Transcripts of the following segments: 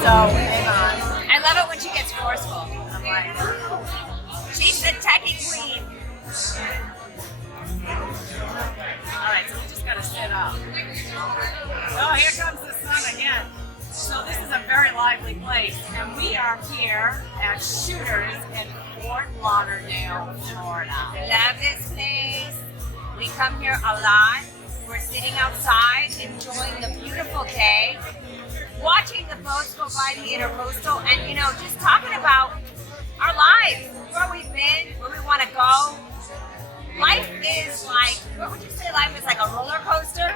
So, hang on. I love it when she gets forceful. I'm like, she's the techie queen. Alright, so we just gotta sit up. Oh, here comes the sun again. So this is a very lively place, and we are here at Shooters in Fort Lauderdale, Florida. Love this place. We come here a lot. We're sitting outside, enjoying the beautiful day, watching the boats go by the intercoastal, and just talking about our lives, where we've been, where we want to go. Life is like, what would you say life is like, a roller coaster?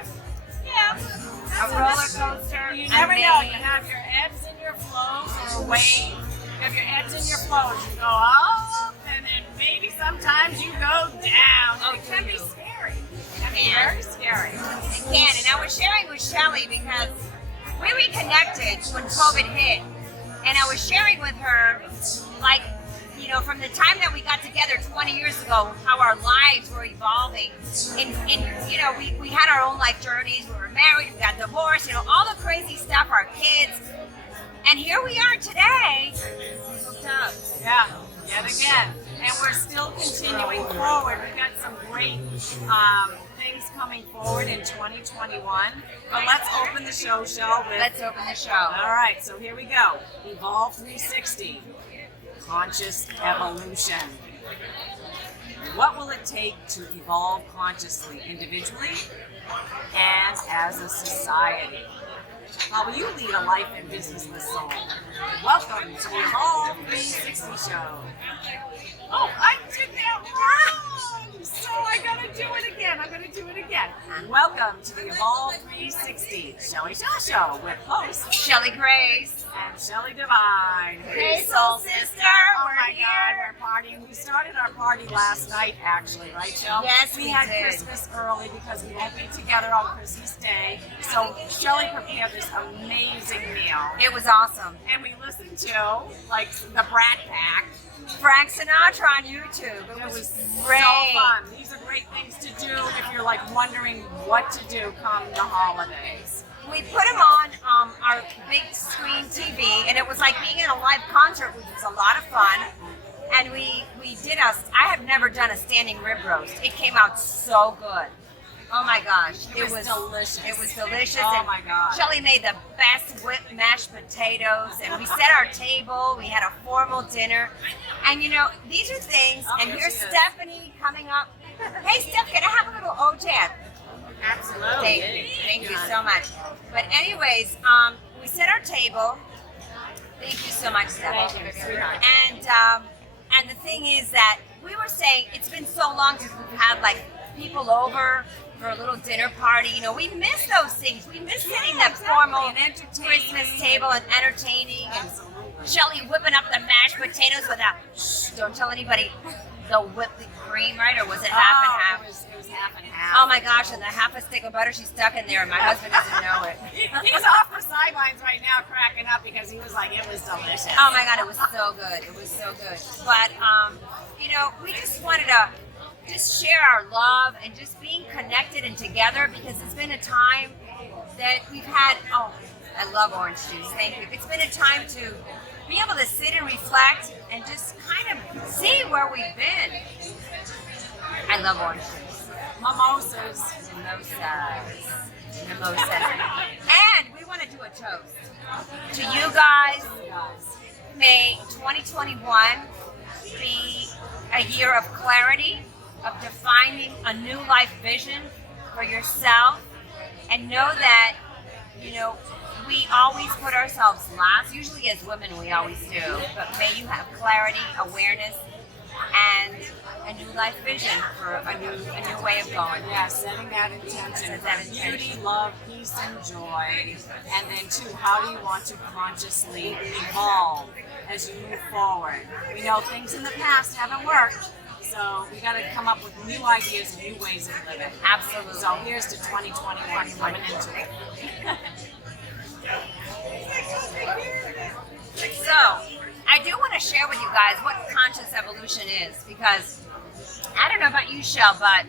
Yeah. A roller coaster. You never know. You have your ebbs and your flows, or wave. You have your ebbs and your flows. You go up, and then maybe sometimes you go down. Oh, it can be scary. It can be Yeah. very scary. It can. And I was sharing with Cheli because we reconnected when COVID hit. And I was sharing with her, like, from the time that we got together 20 years ago, how our lives were evolving. And we had our own life journeys. We were married, we got divorced, all the crazy stuff, our kids. And here we are today. Hooked up. Yeah, yet again. And we're still continuing forward. We've got some great things coming forward in 2021. But let's open the show, shall we? Let's open the show. All right, so here we go. Evolve360. Conscious evolution. What will it take to evolve consciously, individually, and as a society? How will you lead a life and business with soul? Welcome to the Evolve360 show. Oh, I did that wrong! So I gotta do it again. I'm gonna do it again. Welcome to the Evolve360 Shelley Show with host Cheli Grace and Shelley Devine. Hey, soul sister. Oh We're my here. God, we're partying. We started our party last night, actually, right, Shell? Yes, we we had did. Christmas early because we won't be together on Christmas Day. So Shelley prepared this amazing meal, It was awesome. and we listened to like the Brat Pack. Frank Sinatra on YouTube. It was great. so fun. These are great things to do if you're like wondering what to do come the holidays. We put them on our big screen TV, and it was like being in a live concert, which was a lot of fun. And we did I have never done a standing rib roast. It came out so good. Oh my gosh. It was delicious. It was delicious. Oh and my God. Cheli made the best whipped mashed potatoes, and we set our table. We had a formal dinner. And these are things, Oh, and yes, here's she is. Stephanie coming up. Hey Steph, can I have a little OJAT? Absolutely. Thank you so much. But anyways, we set our table. Thank you so much, Steph. Thank you, sweetheart. And the thing is that we were saying it's been so long since we've had like people over for a little dinner party. We miss those things. We miss sitting at formal And entertaining. Christmas table and entertaining, and Absolutely. Cheli whipping up the mashed potatoes with don't tell anybody, the whipped cream, right? Or was it half and half? It was half and half. Oh my gosh, and the half a stick of butter she stuck in there, and my husband doesn't know it. He's off the sidelines right now cracking up because he was like, it was delicious. Oh my God, it was so good. It was so good. But, we just wanted to just share our love and just being connected and together, because it's been a time that we've had, I love orange juice, thank you. It's been a time to be able to sit and reflect and just kind of see where we've been. I love orange juice. Mimosas. Mimosas. And we want to do a toast to you guys. May 2021 be a year of clarity, of defining a new life vision for yourself, and know that, we always put ourselves last. Usually as women we always do, but may you have clarity, awareness, and a new life vision for a new way of going. Yeah, setting that intention Set for that beauty, intention. love, peace, and joy. And then, too, how do you want to consciously evolve as you move forward? We know things in the past haven't worked, so we got to come up with new ideas and new ways of living. Absolutely. So here's to 2021 coming into it. So, I do want to share with you guys what conscious evolution is, because I don't know about you, Shell, but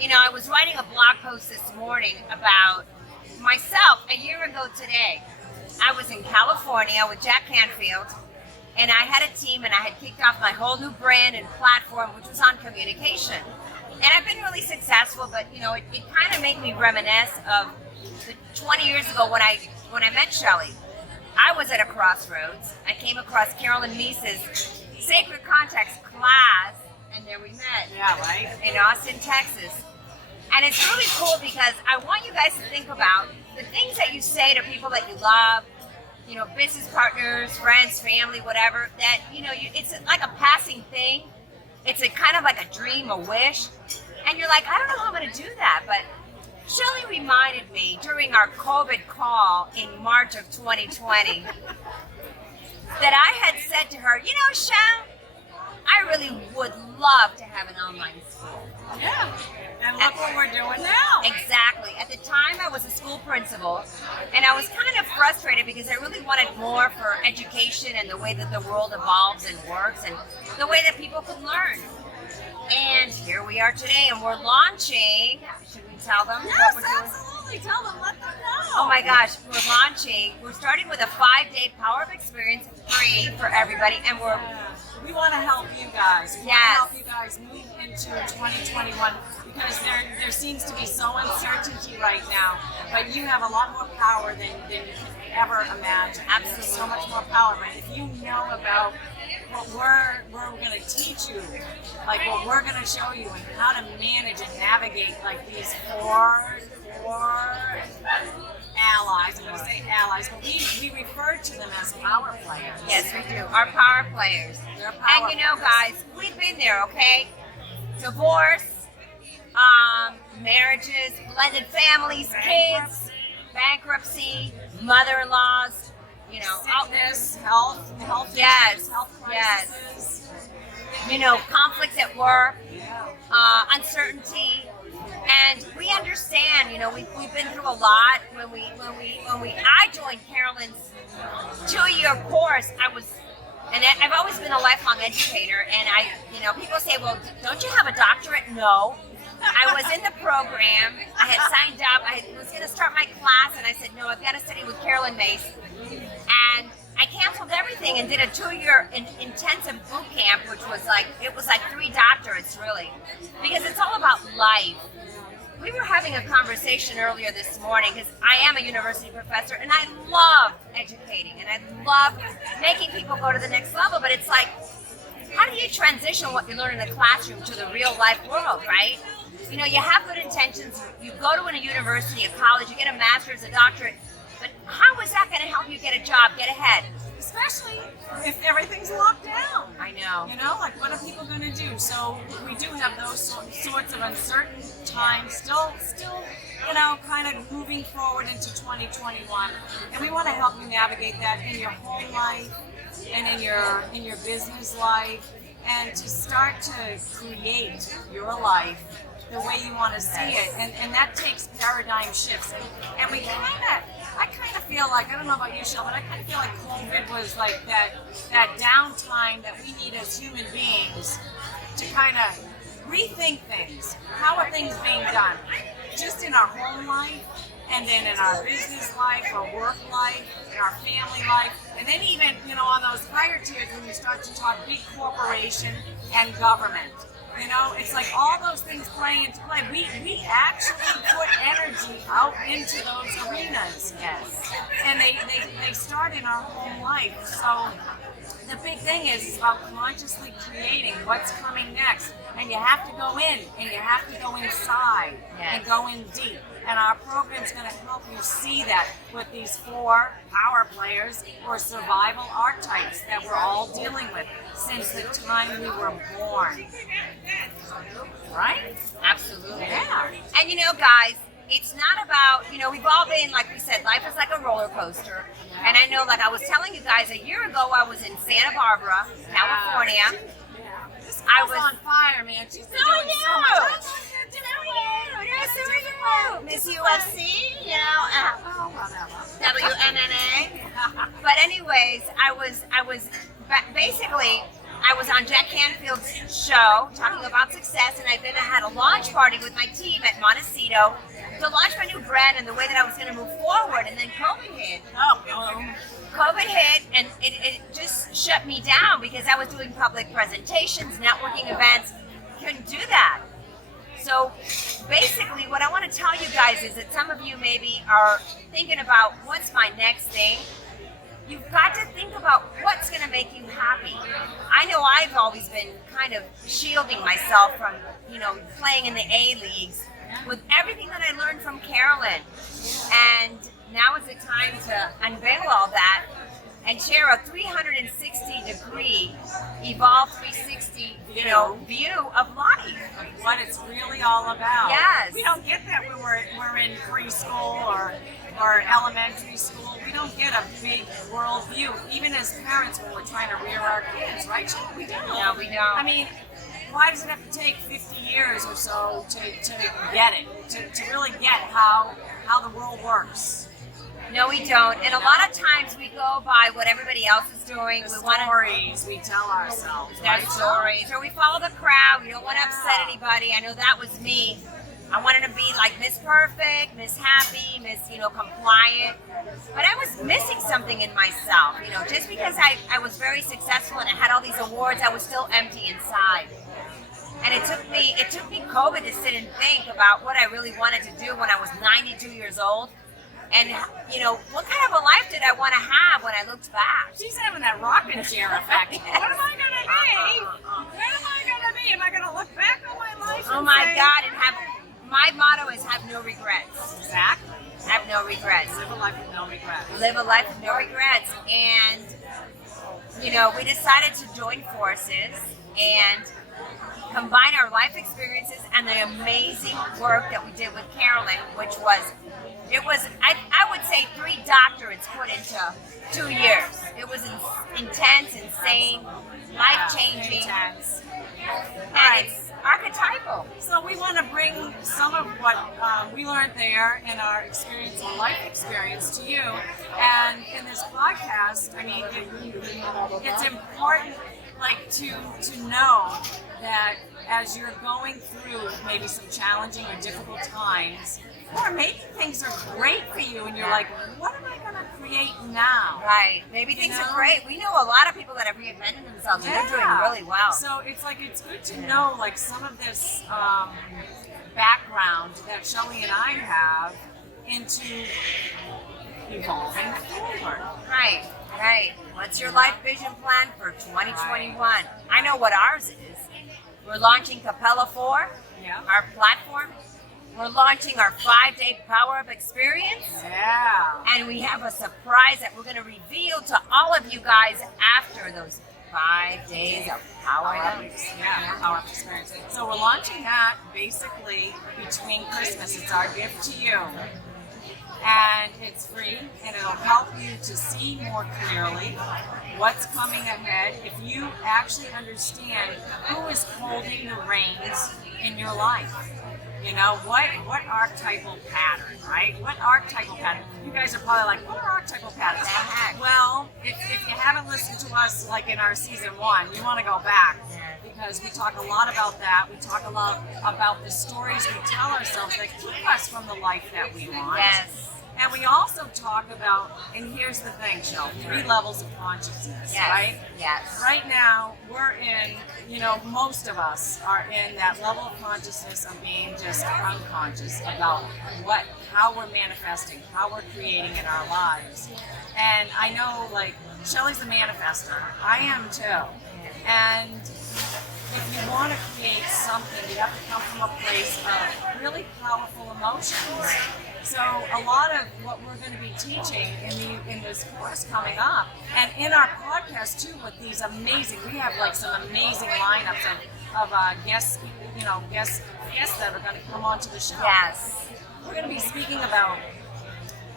I was writing a blog post this morning about myself a year ago today. I was in California with Jack Canfield, and I had a team, and I had kicked off my whole new brand and platform, which was on communication. And I've been really successful, but you know, it kind of made me reminisce of the 20 years ago when I met Shelley. I was at a crossroads. I came across Carolyn Meese's Sacred Context class, and there we met. Yeah, right. In Austin, Texas. And it's really cool because I want you guys to think about the things that you say to people that you love, you know, business partners, friends, family, whatever, that, you know, it's like a passing thing. It's a kind of like a dream, a wish. And you're like, I don't know how I'm going to do that. But Shelley reminded me during our COVID call in March of 2020 that I had said to her, you know, Shell, I really would love to have an online school. Yeah. And look what we're doing now. Exactly. At the time, I was a school principal, and I was kind of frustrated because I really wanted more for education and the way that the world evolves and works and the way that people can learn. And here we are today, and we're launching. Should we tell them what we're doing? Yes, absolutely. Tell them. Let them know. Oh my gosh, we're launching. We're starting with a 5-day Power Up Experience, free for everybody, and we're... We want to help you guys. We Yes. want to help you guys move into 2021 because there seems to be so uncertainty right now. But you have a lot more power than you can ever imagine. Absolutely. So much more power. But if you know about what we're going to teach you, like what we're going to show you and how to manage and navigate like these four allies. I'm going to say allies, but we refer to them as power players. Yes, we do. Our power players. They're power And you know, guys, we've been there, okay? Divorce, marriages, blended families, kids, bankruptcy, mother-in-laws, you know, sickness, health Yes, issues, health yes. crises. you know, conflicts at work, Yeah. uncertainty. And we understand, you know, we've been through a lot. When I joined Carolyn's 2-year course, and I've always been a lifelong educator. And you know, people say, well, don't you have a doctorate? No. I was in the program. I had signed up. I was going to start my class, and I said, no, I've got to study with Carolyn Mace. And I canceled everything and did a 2-year intensive boot camp, which was like 3 doctorates, really, because it's all about life. We were having a conversation earlier this morning because I am a university professor and I love educating and I love making people go to the next level. But it's like, how do you transition what you learn in the classroom to the real life world, right? You know, you have good intentions. You go to a university, a college, you get a master's, a doctorate. But how is that going to help you get a job, get ahead? Especially if everything's locked down. I know. You know, like what are people going to do? So we do have those sorts of uncertain times still, you know, kind of moving forward into 2021. And we want to help you navigate that in your home life and in your business life, and to start to create your life the way you want to see it. And that takes paradigm shifts. And I kind of feel like, I don't know about you, Shel, but I kind of feel like COVID was like that downtime that we need as human beings to kind of rethink things. How are things being done? Just in our home life, and then in our business life, our work life, in our family life, and then even, you know, on those higher tiers when you start to talk big corporation and government. You know, it's like all those things play into play. We actually put energy out into those arenas. Yes. And they start in our home life. So the big thing is about consciously creating what's coming next. And you have to go in, and you have to go inside, and go in deep. And our program's going to help you see that with these 4 power players or survival archetypes that we're all dealing with since the time we were born. Right? Absolutely. Yeah. And you know, guys, it's not about, you know, we've all been, like we said, life is like a roller coaster. And I know, like I was telling you guys, a year ago I was in Santa Barbara, California. This I girl's was on fire, man. She's been So doing are so you. much. Yes, so are you. Miss UFC, you know, Oh, whatever. WNNA. But anyways, I was basically, I was on Jack Canfield's show talking about success, and then I had a launch party with my team at Montecito, to launch my new brand and the way that I was going to move forward. And then COVID hit. COVID hit, and it just shut me down because I was doing public presentations, networking events. Couldn't do that. So basically what I want to tell you guys is that some of you maybe are thinking about what's my next thing. You've got to think about what's going to make you happy. I know I've always been kind of shielding myself from, playing in the A-leagues with everything that I learned from Carolyn. And now is the time to unveil all that and share a 360-degree Evolve360, view of life. What it's really all about. Yes. We don't get that when we're in preschool or elementary school. We don't get a big world view, even as parents when we're trying to rear our kids, right? We don't. No, we don't. I mean, why does it have to take 50 years or so to get it, to really get how the world works? No, we don't. And a lot of times we go by what everybody else is doing. The stories we tell ourselves. Their stories. Or we follow the crowd. We don't want to upset anybody. I know that was me. I wanted to be like Miss Perfect, Miss Happy, Miss, compliant. But I was missing something in myself. Just because I was very successful and I had all these awards, I was still empty inside. And it took me COVID to sit and think about what I really wanted to do when I was 92 years old. And, what kind of a life did I want to have when I looked back? She's having that rocking chair effect. What am I going to be? Where am I going to be? Am I going to look back on my life? Oh my God, and my motto is have no regrets. Exactly. Have no regrets. Live a life with no regrets. Live a life with no regrets. And, we decided to join forces and combine our life experiences and the amazing work that we did with Carolyn, which was, I would say 3 doctorates put into 2 years. It was intense, insane, life-changing, and it's archetypal. So we want to bring some of what we learned there and our experience and life experience to you. And in this podcast, I mean, it's important to know that as you're going through maybe some challenging or difficult times, or maybe things are great for you and you're like, what am I going to create now? Right. Maybe things are great. We know a lot of people that have reinvented themselves and they're doing really well. So it's good to know some of this background that Shelley and I have into evolving forward. Right. What's your life vision plan for 2021? I know what ours is. We're launching Capella 4, our platform. We're launching our 5-day power-up experience. Yeah. And we have a surprise that we're going to reveal to all of you guys after those 5 days of power-up experience. So we're launching that basically between Christmas. It's our gift to you. And it's free, and it'll help you to see more clearly what's coming ahead if you actually understand who is holding the reins in your life. What archetypal pattern, right? What archetypal pattern? You guys are probably like, what are archetypal patterns? Well, if you haven't listened to us in our season 1, you want to go back because we talk a lot about that. We talk a lot about the stories we tell ourselves that keep us from the life that we want. Yes. And we also talk about, and here's the thing, Shell, 3 levels of consciousness, right? Yes. Right now, we're in, most of us are in that level of consciousness of being just unconscious about how we're manifesting, how we're creating in our lives. And I know, Shelley's a manifester. I am too. And if you want to create something, you have to come from a place of really powerful emotions. So a lot of what we're going to be teaching in this course coming up, and in our podcast too, with these amazing, we have some amazing lineups of guests, guests that are going to come onto the show. Yes. We're going to be speaking about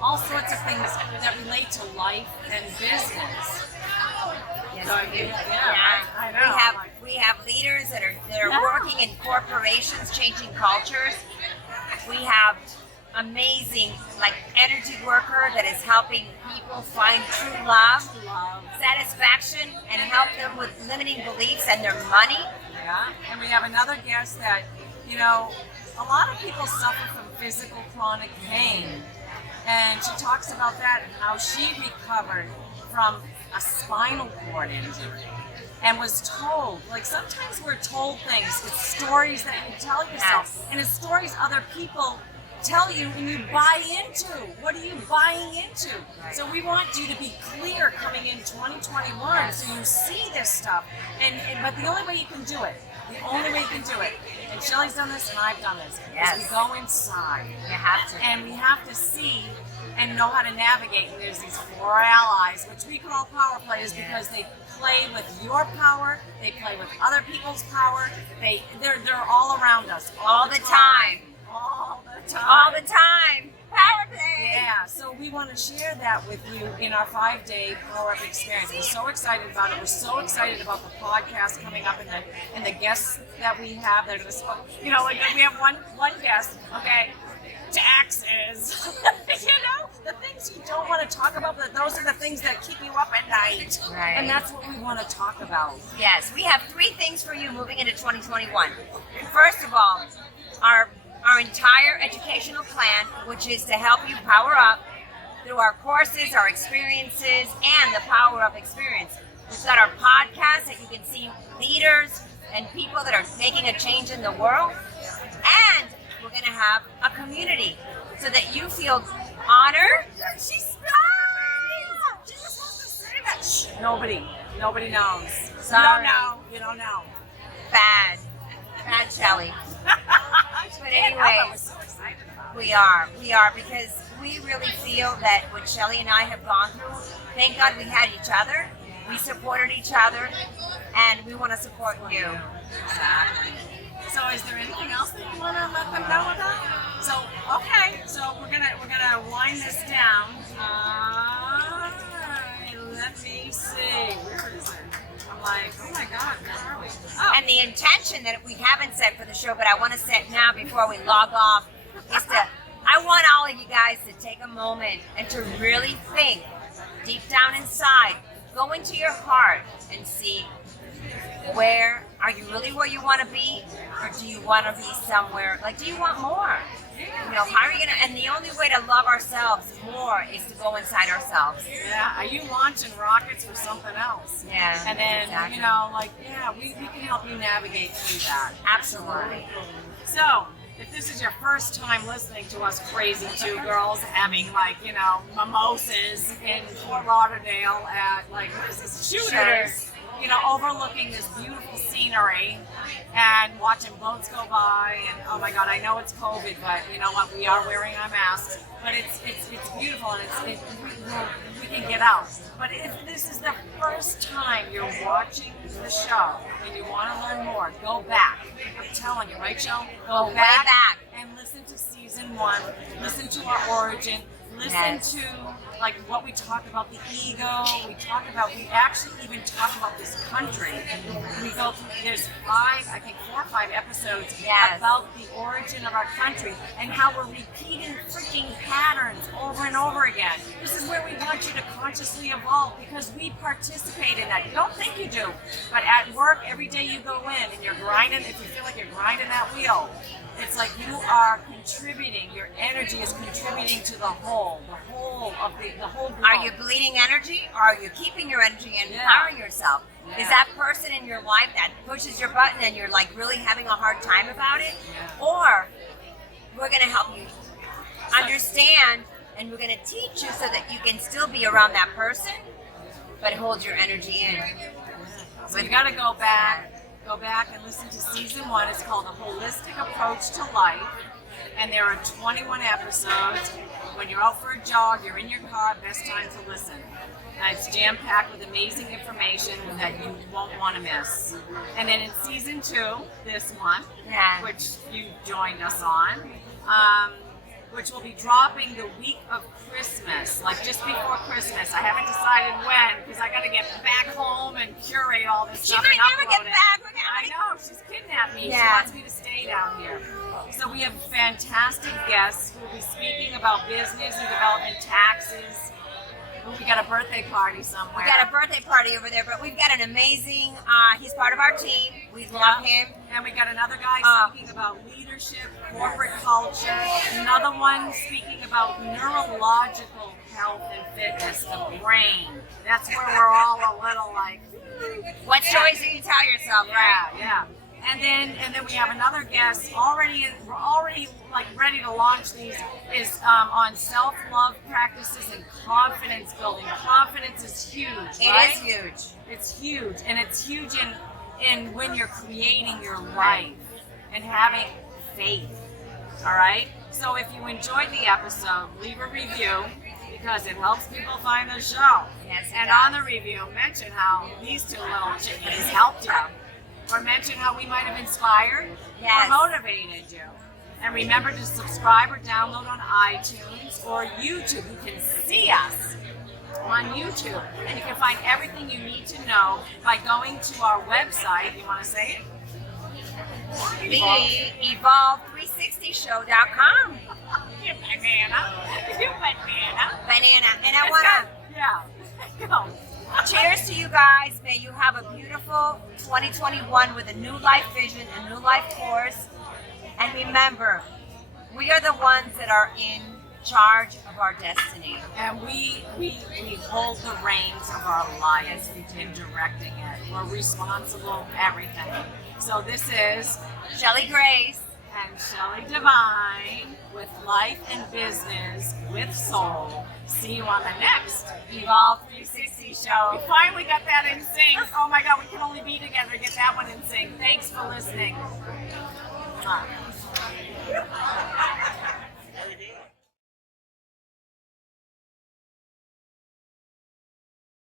all sorts of things that relate to life and business. Yes, So, we do. I know. We have leaders that are working in corporations, changing cultures. We have amazing energy worker that is helping people find true love, satisfaction, and help them with limiting beliefs and their money. Yeah, and we have another guest that, a lot of people suffer from physical chronic pain. And she talks about that and how she recovered from a spinal cord injury and was told, like sometimes we're told things, it's stories that you tell yourself, and it's stories other people tell you and you buy into. What are you buying into? Right. So we want you to be clear coming in 2021 so you see this stuff. But the only way you can do it, and Shelley's done this and I've done this, is we go inside. You have to. And we have to see and know how to navigate. And there's these 4 allies, which we call power players because they play with your power, they play with other people's power, they're all around us. All the time. All the time. All the time. Power play. Yeah, so we want to share that with you in our 5-day Power Up experience. We're so excited about it. We're so excited about the podcast coming up and the guests that we have. They're going to, like we have one guest, okay, taxes. The things you don't want to talk about, but those are the things that keep you up at night. Right. And that's what we want to talk about. Yes, we have 3 things for you moving into 2021. First of all, our entire educational plan, which is to help you power up through our courses, our experiences, and the Power Up experience. We've got our podcast that you can see leaders and people that are making a change in the world. And we're going to have a community so that you feel honored. She's just supposed to say that. Shh. Nobody knows. Sorry. You don't know. Bad Shelley. But anyway, I was so excited about it. we are because we really feel that what Shelley and I have gone through, thank God we had each other, we supported each other, and we want to support you. Exactly. So is there anything else that you want to let them know about? So, okay, so we're gonna wind this down. Let me see. Where is it? I'm like, oh my God, where are we? Oh. And the intention that we haven't set for the show, but I want to set now before we log off, is I want all of you guys to take a moment and to really think deep down inside, go into your heart and see where are you really where you want to be, or do you want to be somewhere, like do you want more? How are you gonna, and the only way to love ourselves more is to go inside ourselves. Yeah, are you launching rockets for something else? Yeah. And then, exactly. we can help you navigate through that. Absolutely. So, if this is your first time listening to us crazy two girls having mimosas in Fort Lauderdale at what is this? Shooters. Overlooking this beautiful scenery and watching boats go by, and oh my God, I know it's COVID, but you know what? We are wearing our masks, but it's beautiful, and we can get out. But if this is the first time you're watching the show and you want to learn more, go back. I'm telling you, right, Joe? Go back and listen to season 1. Listen to our origin. Listen to what we talk about, the ego. We actually even talk about this country. We go through, there's 4 or 5 episodes about the origin of our country and how we're repeating freaking patterns over and over again. This is where we want you to consciously evolve because we participate in that. You don't think you do, but at work, every day you go in and you're grinding, if you feel like you're grinding that wheel, it's like you are contributing, your energy is contributing to the whole of the whole globe. Are you bleeding energy, or are you keeping your energy and empowering yourself? Yeah. Is that person in your life that pushes your button and you're really having a hard time about it? Yeah. Or we're going to help you understand, and we're going to teach you so that you can still be around that person, but hold your energy in. So you got to go back and listen to season 1. It's called A Holistic Approach to Life. And there are 21 episodes. When you're out for a jog, you're in your car, best time to listen. It's jam-packed with amazing information that you won't want to miss. And then in season 2, this one, which you joined us on, which will be dropping the week of Christmas, just before Christmas. I haven't decided when, because I got to get back home and curate all this stuff. She might never get back. I know, she's kidnapped me. She wants me to stay down here. So we have fantastic guests who will be speaking about business and development, taxes, We got a birthday party somewhere. We got a birthday party over there, but we've got an amazing, he's part of our team. We love him. And we got another guy speaking about leadership, corporate culture. Another one speaking about neurological health and fitness, the brain. That's where we're all a little like, what stories do you tell yourself, right? Yeah. And then we have another guest we're already like ready to launch these is on self-love practices and confidence building. Confidence is huge, right? It is huge. It's huge, and it's huge in when you're creating your life and having faith. All right. So if you enjoyed the episode, leave a review because it helps people find the show. Yes, and on the review, mention how these two little chickens helped you. Or mention how we might have inspired or motivated you. And remember to subscribe or download on iTunes or YouTube. You can see us on YouTube. And you can find everything you need to know by going to our website. You want to say it? The Evolve360show.com. You banana. You banana. Banana. And I want to... Yeah. Go. Cheers to you guys. May you have a beautiful 2021 with a new life vision, a new life course. And remember, we are the ones that are in charge of our destiny. And we hold the reins of our lives in directing it. We're responsible for everything. So this is Cheli Grace and Shelley Devine with Life and Business with Soul. See you on the next Evolve360 show. We finally got that in sync. Oh my God, we can only be together to get that one in sync. Thanks for listening.